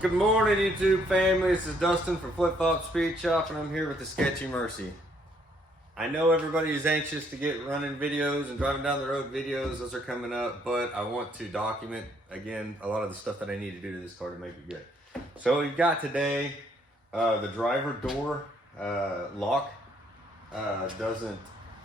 Good morning, YouTube family. This is Dustin from Flip Flop Speed Shop, and I'm here with the Sketchy Mercy. I know everybody is anxious to get running videos and driving down the road videos. Those are coming up, but I want to document, again, a lot of the stuff that I need to do to this car to make it good. So we've got today, the driver door lock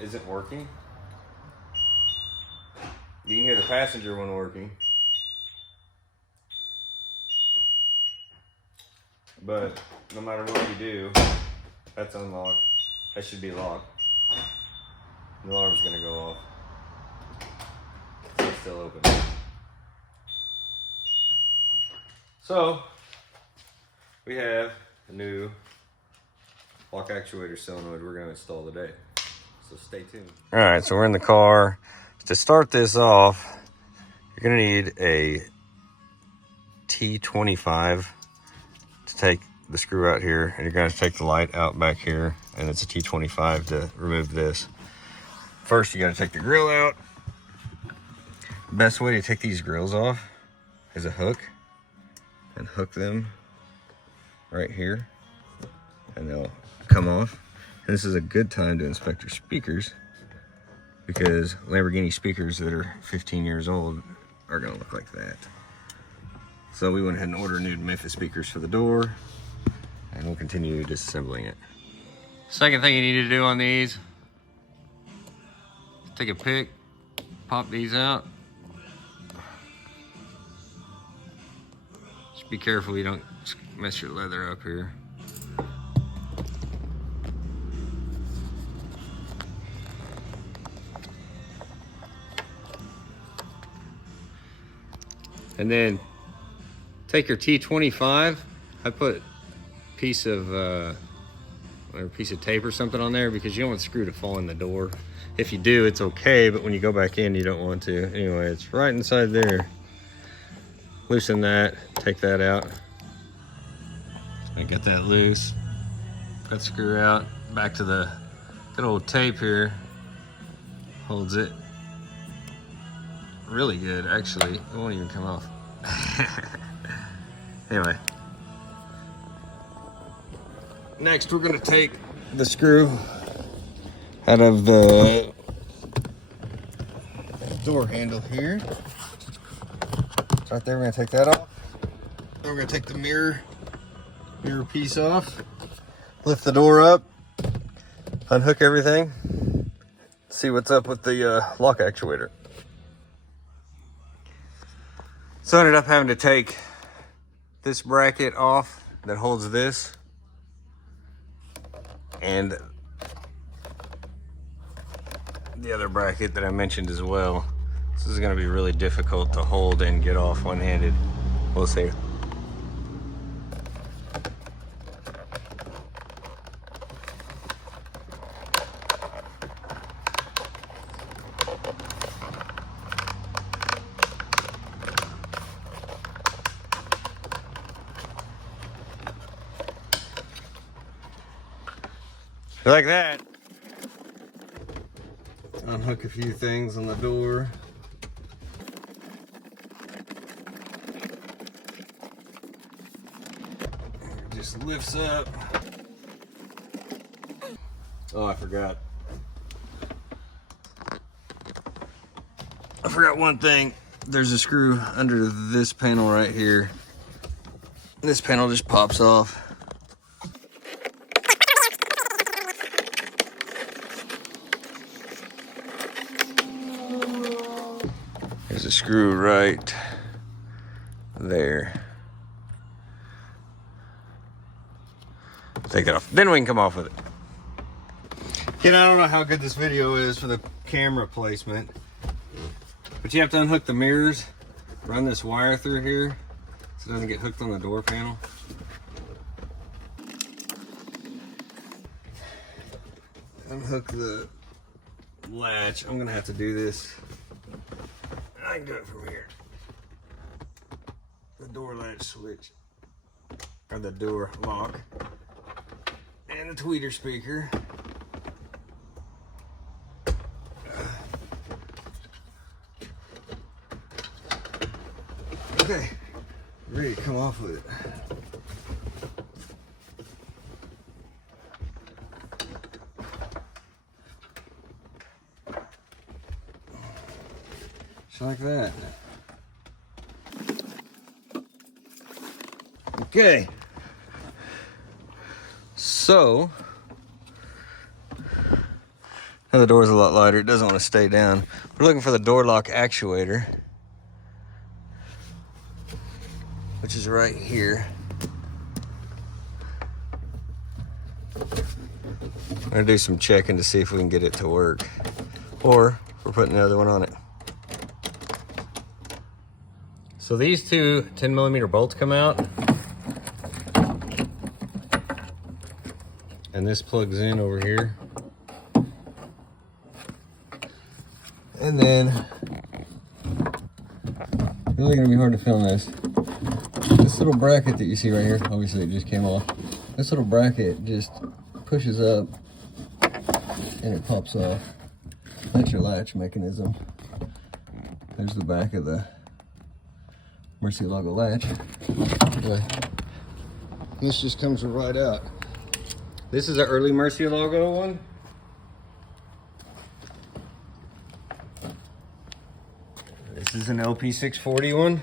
isn't working. You can hear the passenger one working. But no matter what you do, that's unlocked. That should be locked. The alarm's gonna go off. It's still open. So, we have a new lock actuator solenoid we're gonna install today. So stay tuned. All right, so we're in the car. To start this off, you're gonna need a T25 to take the screw out here, and you're going to take the light out back here, and it's a T25 to remove this. First, you got to take the grill out. The best way to take these grills off is a hook, and hook them right here, and they'll come off. And this is a good time to inspect your speakers, because Lamborghini speakers that are 15 years old are going to look like that. So we went ahead and ordered new Memphis speakers for the door, and we'll continue disassembling it. Second thing you need to do on these, take a pick, pop these out. Just be careful you don't mess your leather up here. And then take your T25. I put a piece of tape or something on there because you don't want the screw to fall in the door. If you do, it's okay, but when you go back in, you don't want to. Anyway, it's right inside there. Loosen that, take that out. And get that loose. That screw out. Back to the good old tape here. Holds it really good, actually. It won't even come off. Anyway, next we're going to take the screw out of the door handle here. It's right there. We're going to take that off. Then we're going to take the mirror piece off, lift the door up, unhook everything, see what's up with the lock actuator. So I ended up having to take this bracket off that holds this, and the other bracket that I mentioned as well. This is going to be really difficult to hold and get off one-handed. We'll see. Like that. Unhook a few things on the door. It just lifts up. Oh, I forgot one thing. There's a screw under this panel right here. This panel just pops off. There's a screw right there. Take that off. Then we can come off with it. Again, I don't know how good this video is for the camera placement, but you have to unhook the mirrors, run this wire through here so it doesn't get hooked on the door panel. Unhook the latch. I'm gonna have to do this. I can do it from here. The door latch switch, or the door lock, and the tweeter speaker. Okay, ready to come off with it. Just like that. Okay. So, now the door's a lot lighter. It doesn't want to stay down. We're looking for the door lock actuator, which is right here. I'm gonna do some checking to see if we can get it to work, or we're putting the other one on it. So these two 10mm bolts come out, and this plugs in over here. And then, really gonna be hard to film this. This little bracket that you see right here, obviously it just came off. This little bracket just pushes up and it pops off. That's your latch mechanism. There's the back of the Murcielago latch. This just comes right out. This is an early Murcielago one. This is an LP640 one.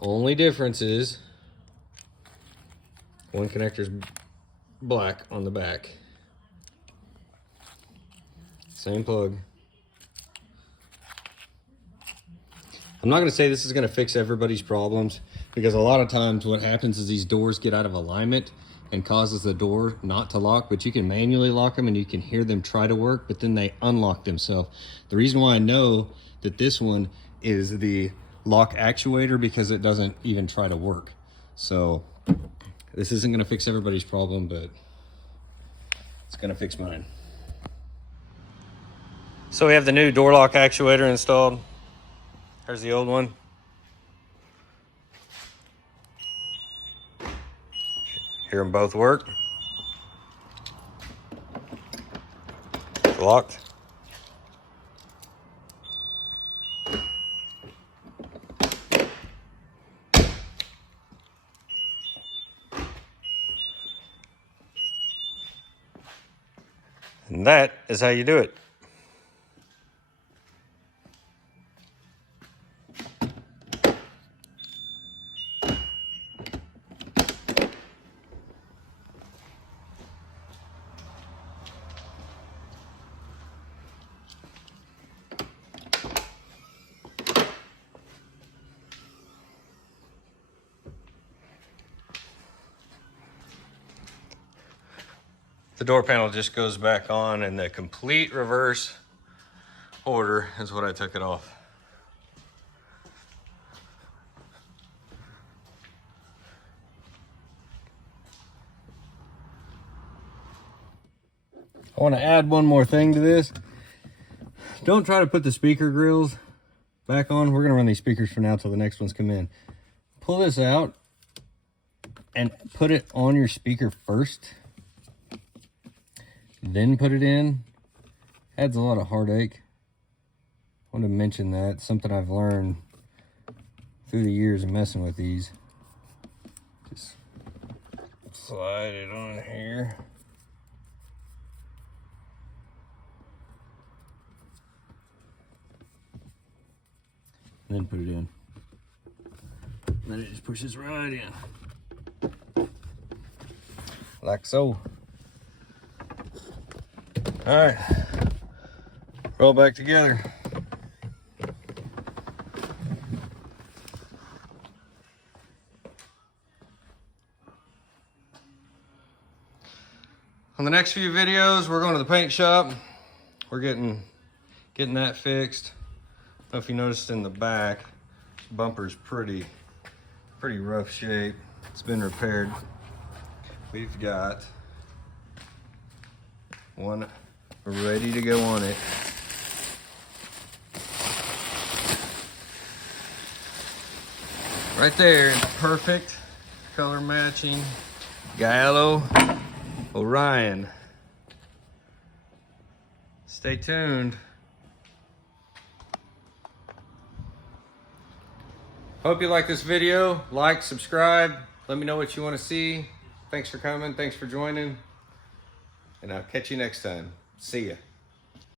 Only difference is one connector's black on the back. Same plug. I'm not going to say this is going to fix everybody's problems, because a lot of times what happens is these doors get out of alignment and causes the door not to lock, but you can manually lock them and you can hear them try to work, but then they unlock themselves. The reason why I know that this one is the lock actuator, because it doesn't even try to work. So this isn't going to fix everybody's problem, but it's going to fix mine. So we have the new door lock actuator installed. There's the old one. Hear them both work. Locked. And that is how you do it. The door panel just goes back on in the complete reverse order is what I took it off. I want to add one more thing to this. Don't try to put the speaker grills back on. We're going to run these speakers for now till the next ones come in. Pull this out and put it on your speaker first, then put it in. Adds a lot of heartache. I want to mention that. It's something I've learned through the years of messing with these. Just slide it on here. And then put it in. And then it just pushes right in. Like so. All right, roll back together. On the next few videos, we're going to the paint shop. We're getting that fixed. I don't know if you noticed in the back, this bumper's pretty rough shape. It's been repaired. We've got one ready to go on it. Right there, perfect color matching Gallo Orion. Stay tuned. Hope you like this video. Like, subscribe. Let me know what you want to see. Thanks for coming. Thanks for joining. And I'll catch you next time. See ya.